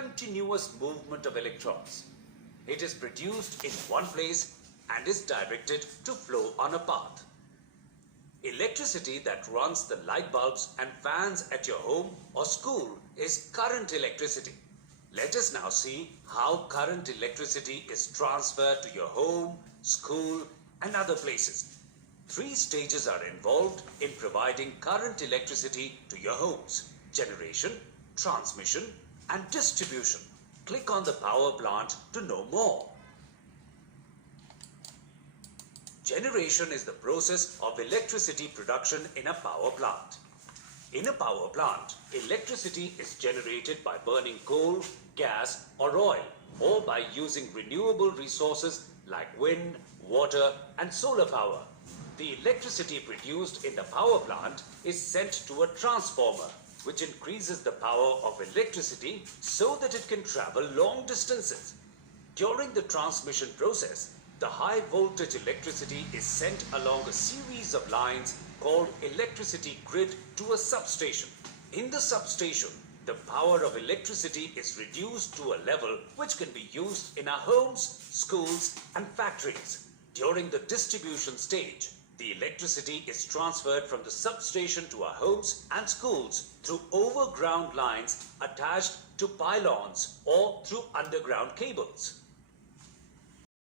continuous movement of electrons. It is produced in one place and is directed to flow on a path. Electricity that runs the light bulbs and fans at your home or school is current electricity. Let us now see how current electricity is transferred to your home, school, and other places. 3 stages are involved in providing current electricity to your homes: generation, transmission, and distribution. Click on the power plant to know more. Generation is the process of electricity production in a power plant. In a power plant, electricity is generated by burning coal, gas, or oil, or by using renewable resources like wind, water, and solar power. The electricity produced in the power plant is sent to a transformer, which increases the power of electricity so that it can travel long distances. During the transmission process, the high voltage electricity is sent along a series of lines called electricity grid to a substation. In the substation, the power of electricity is reduced to a level which can be used in our homes, schools, and factories. During the distribution stage, the electricity is transferred from the substation to our homes and schools through overground lines attached to pylons or through underground cables.